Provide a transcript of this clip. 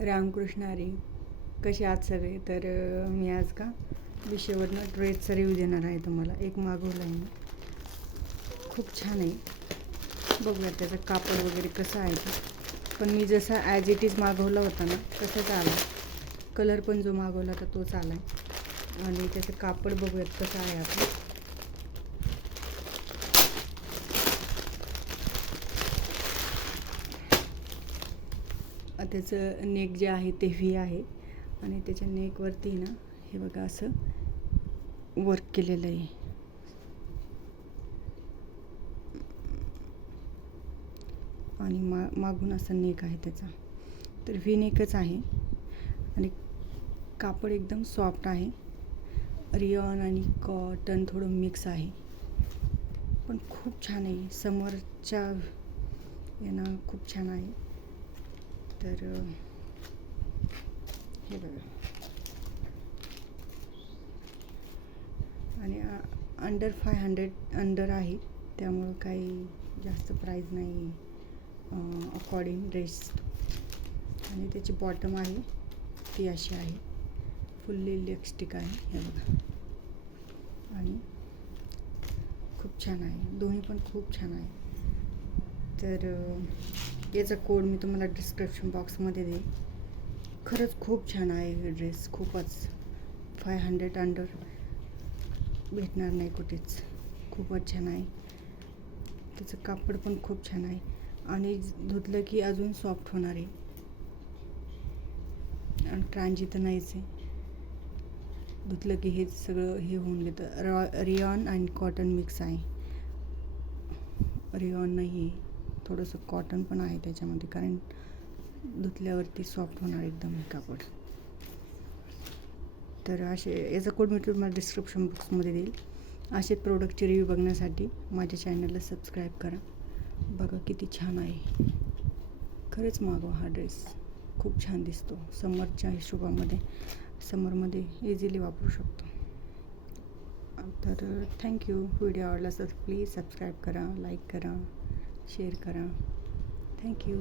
रामकृष्ण हरी. कसे आहात सगळे? तर मी आज विषयावरनं ड्रेसचा रिव्ह्यू देणार आहे तुम्हाला. एक मागवला आहे मी, खूप छान आहे. बघूया त्याचं कापड वगैरे कसं आहे ते. पण मी जसा ॲज इट इज मागवला होता ना तसाच आला. कलर पण जो मागवला होता तोच आला आहे. आणि त्याचं कापड बघूयात कसं आहे आपलं. त्याचं नेक जे आहे ते व्ही आहे आणि त्याच्या नेकवरती ना हे बघा असं वर्क केलेलं आहे. आणि मागून असं नेक आहे त्याचा. तर व्ही नेकच आहे आणि कापड एकदम सॉफ्ट आहे. रियॉन आणि कॉटन थोडं मिक्स आहे, पण खूप छान आहे. समरच्या यानं खूप छान आहे. तर हे बघा. आणि अंडर 500 अंडर आहे, त्यामुळं काही जास्त प्राईज नाही अकॉर्डिंग ड्रेस. आणि त्याची बॉटम आहे ती अशी आहे, फुल्ली इलेस्टिक आहे. हे बघा. आणि खूप छान आहे, दोन्ही पण खूप छान आहे. तर याचा कोड मी तुम्हाला डिस्क्रिप्शन बॉक्समध्ये देईन. खरंच खूप छान आहे हे ड्रेस. खूपच 500 अंडर भेटणार नाही कुठेच. खूपच छान आहे. त्याचं कापड पण खूप छान आहे आणि धुतलं की अजून सॉफ्ट होणार आहे. आणि ट्रांजी तर नाहीच आहे. धुतलं की हे सगळं हे होऊन घेतं. रियॉन आणि कॉटन मिक्स आहे. रियॉन नाही आहे, थोडंसं कॉटन पण आहे त्याच्यामध्ये, कारण धुतल्यावरती सॉफ्ट होणार एकदम हे कापड. तर याचा कोड मी तुम्हाला डिस्क्रिप्शन बॉक्समध्ये देईल. असे प्रोडक्टचे रिव्ह्यू बघण्यासाठी माझ्या चॅनलला सबस्क्राईब करा. बघा किती छान आहे. खरंच मागवा हा ड्रेस, खूप छान दिसतो. समरच्या हिशोबामध्ये, समरमध्ये इझिली वापरू शकतो. तर थँक्यू. व्हिडिओ आवडला तर प्लीज सबस्क्राईब करा, लाईक करा, शेअर करा. थँक्यू.